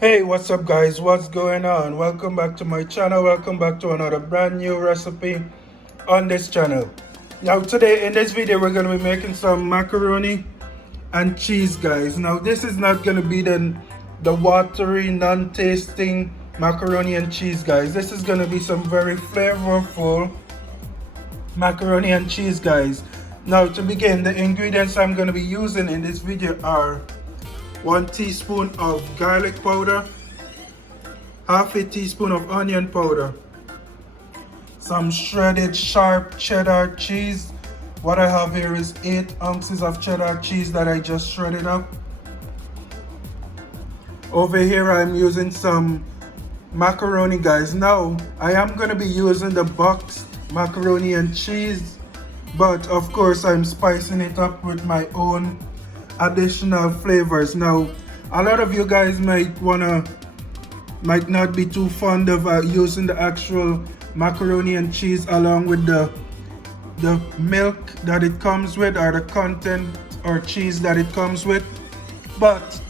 Hey, what's up guys? What's going on? Welcome back to my channel. Welcome back to another brand new recipe on this channel. Now today in this video we're going to be making some macaroni and cheese, guys. Now this is not going to be the watery, non-tasting macaroni and cheese, guys. This is going to be some very flavorful macaroni and cheese, guys. Now to begin, the ingredients I'm going to be using in this video are 1 teaspoon of garlic powder, half a teaspoon of onion powder, some shredded sharp cheddar cheese. What I have here is 8 ounces of cheddar cheese that I just shredded up. Over here I'm using some macaroni, guys. Now I am going to be using the boxed macaroni and cheese, but of course I'm spicing it up with my own additional flavors. Now a lot of you guys might not be too fond of using the actual macaroni and cheese along with the milk that it comes with, or the content or cheese that it comes with, but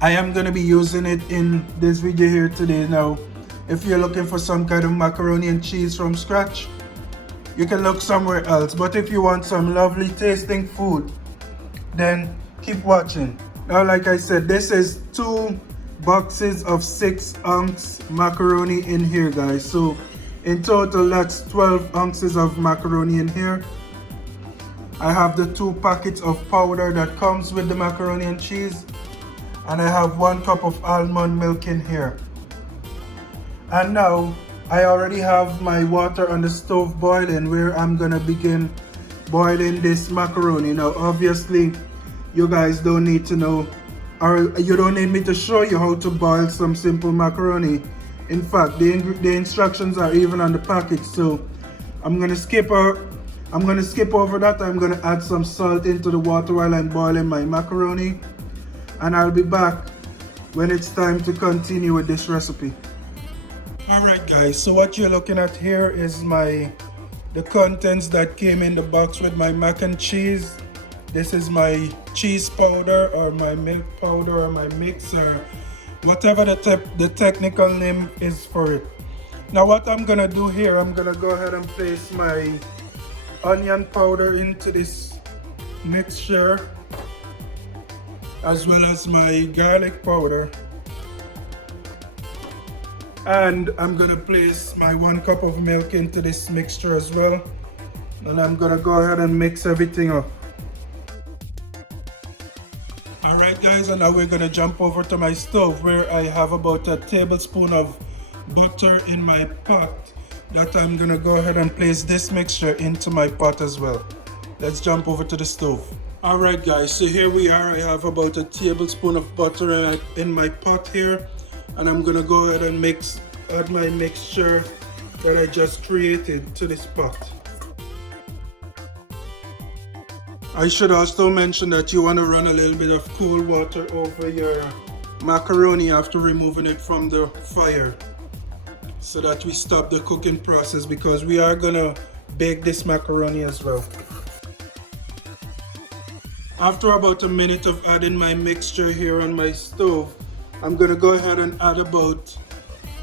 I am going to be using it in this video here today. Now if you're looking for some kind of macaroni and cheese from scratch, you can look somewhere else, but if you want some lovely tasting food, then keep watching. Now like I said, this is 2 boxes of 6-ounce macaroni in here, guys. So in total that's 12 ounces of macaroni in here. I have the 2 packets of powder that comes with the macaroni and cheese, and I have 1 cup of almond milk in here. And now I already have my water on the stove boiling, where I'm gonna begin boiling this macaroni. Now obviously you guys don't need to know, or you don't need me to show you how to boil some simple macaroni. In fact, the instructions are even on the package, so I'm gonna skip over that. I'm gonna add some salt into the water while I'm boiling my macaroni, and I'll be back when it's time to continue with this recipe. Alright guys, so what you're looking at here is the contents that came in the box with my mac and cheese. This is my cheese powder, or my milk powder, or my mix, or whatever the technical name is for it. Now what I'm gonna do here, I'm gonna go ahead and place my onion powder into this mixture, as well as my garlic powder, and I'm gonna place my 1 cup of milk into this mixture as well, and I'm gonna go ahead and mix everything up. Alright guys, and now we're gonna jump over to my stove, where I have about a tablespoon of butter in my pot that I'm gonna go ahead and place this mixture into my pot as well. Let's jump over to the stove. Alright guys, so here we are. I have about a tablespoon of butter in my pot here, and I'm gonna go ahead and add my mixture that I just created to this pot. I should also mention that you want to run a little bit of cool water over your macaroni after removing it from the fire, so that we stop the cooking process, because we are gonna bake this macaroni as well. After about a minute of adding my mixture here on my stove, I'm gonna go ahead and add about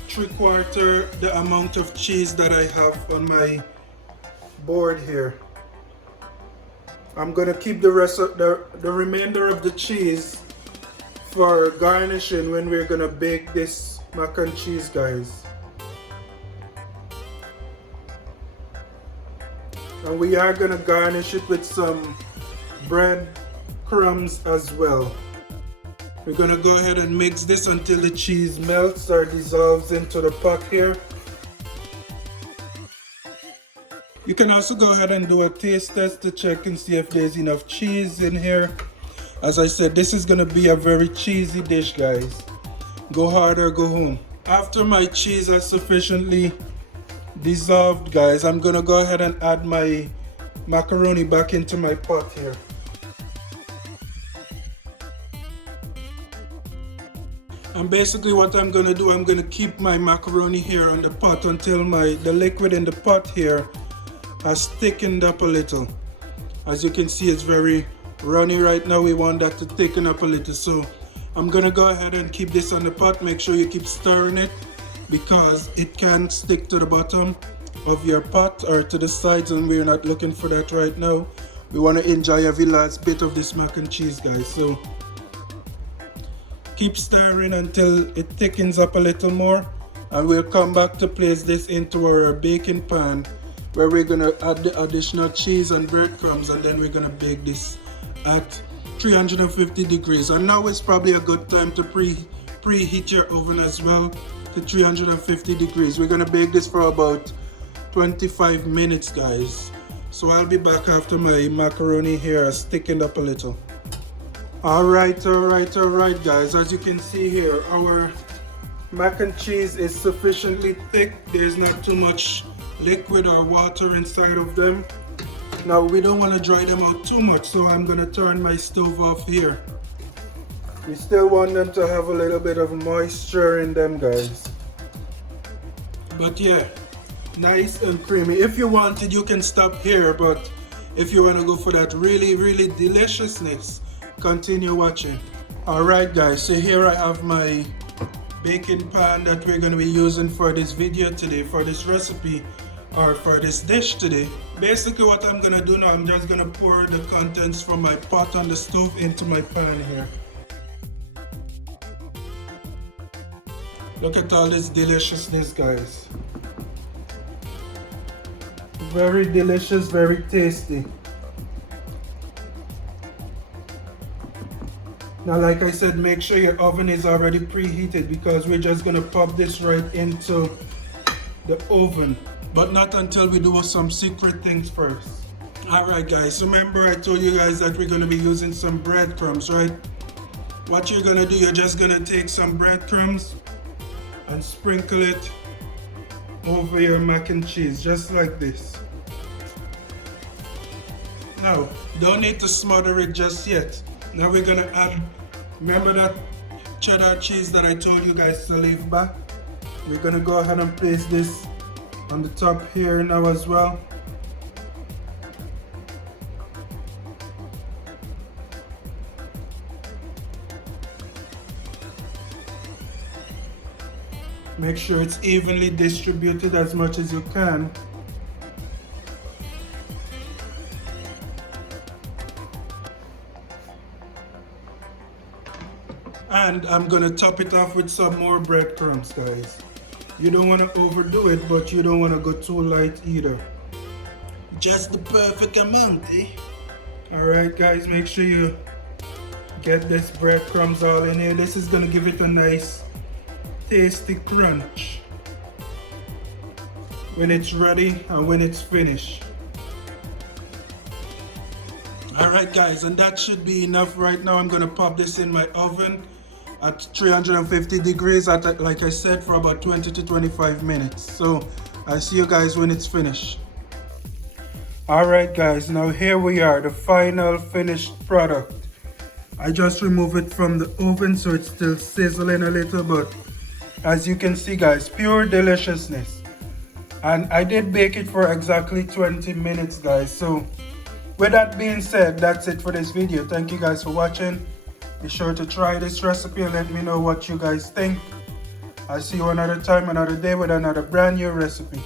3/4 the amount of cheese that I have on my board here. I'm gonna keep the rest of the remainder of the cheese for garnishing when we're gonna bake this mac and cheese, guys. And we are gonna garnish it with some bread crumbs as well. We're gonna go ahead and mix this until the cheese melts or dissolves into the pot here. You can also go ahead and do a taste test to check and see if there's enough cheese in here. As I said, this is gonna be a very cheesy dish, guys. Go hard or go home. After my cheese has sufficiently dissolved, guys, I'm gonna go ahead and add my macaroni back into my pot here. And basically what I'm gonna do, I'm gonna keep my macaroni here on the pot until the liquid in the pot here has thickened up a little. As you can see, it's very runny right now. We want that to thicken up a little. So I'm gonna go ahead and keep this on the pot. Make sure you keep stirring it because it can stick to the bottom of your pot or to the sides, and we're not looking for that right now. We want to enjoy every last bit of this mac and cheese, guys. So keep stirring until it thickens up a little more, and we'll come back to place this into our baking pan where we're gonna add the additional cheese and breadcrumbs, and then we're gonna bake this at 350 degrees. And now is probably a good time to preheat your oven as well to 350 degrees. We're gonna bake this for about 25 minutes, guys. So I'll be back after my macaroni here has thickened up a little. Alright guys, as you can see here, our mac and cheese is sufficiently thick. There's not too much liquid or water inside of them. Now we don't want to dry them out too much, so I'm going to turn my stove off here. We still want them to have a little bit of moisture in them, guys. But yeah, nice and creamy. If you wanted, you can stop here, but if you want to go for that really deliciousness, continue watching. Alright guys, so here I have my baking pan that we're going to be using for this video today, for this recipe or for this dish today. Basically what I'm going to do now, I'm just going to pour the contents from my pot on the stove into my pan here. Look at all this deliciousness, guys. Very delicious, very tasty. Now, like I said, make sure your oven is already preheated because we're just gonna pop this right into the oven, but not until we do some secret things first. Alright guys, remember I told you guys that we're gonna be using some breadcrumbs, right? What you're gonna do, you're just gonna take some breadcrumbs and sprinkle it over your mac and cheese, just like this. Now, don't need to smother it just yet. Now we're gonna add, remember that cheddar cheese that I told you guys to leave back? We're gonna go ahead and place this on the top here now as well. Make sure it's evenly distributed as much as you can. And I'm gonna top it off with some more breadcrumbs, guys. You don't wanna overdo it, but you don't wanna go too light either. Just the perfect amount, eh? Alright guys, make sure you get this breadcrumbs all in here. This is gonna give it a nice tasty crunch when it's ready and when it's finished. Alright guys, and that should be enough right now. I'm gonna pop this in my oven at 350 degrees at, like I said, for about 20 to 25 minutes. So I'll see you guys when it's finished. Alright guys, now here we are, the final finished product. I just removed it from the oven so it's still sizzling a little, but as you can see guys, pure deliciousness. And I did bake it for exactly 20 minutes guys. So with that being said, that's it for this video. Thank you guys for watching. Be sure to try this recipe and let me know what you guys think. I'll see you another time, another day with another brand new recipe.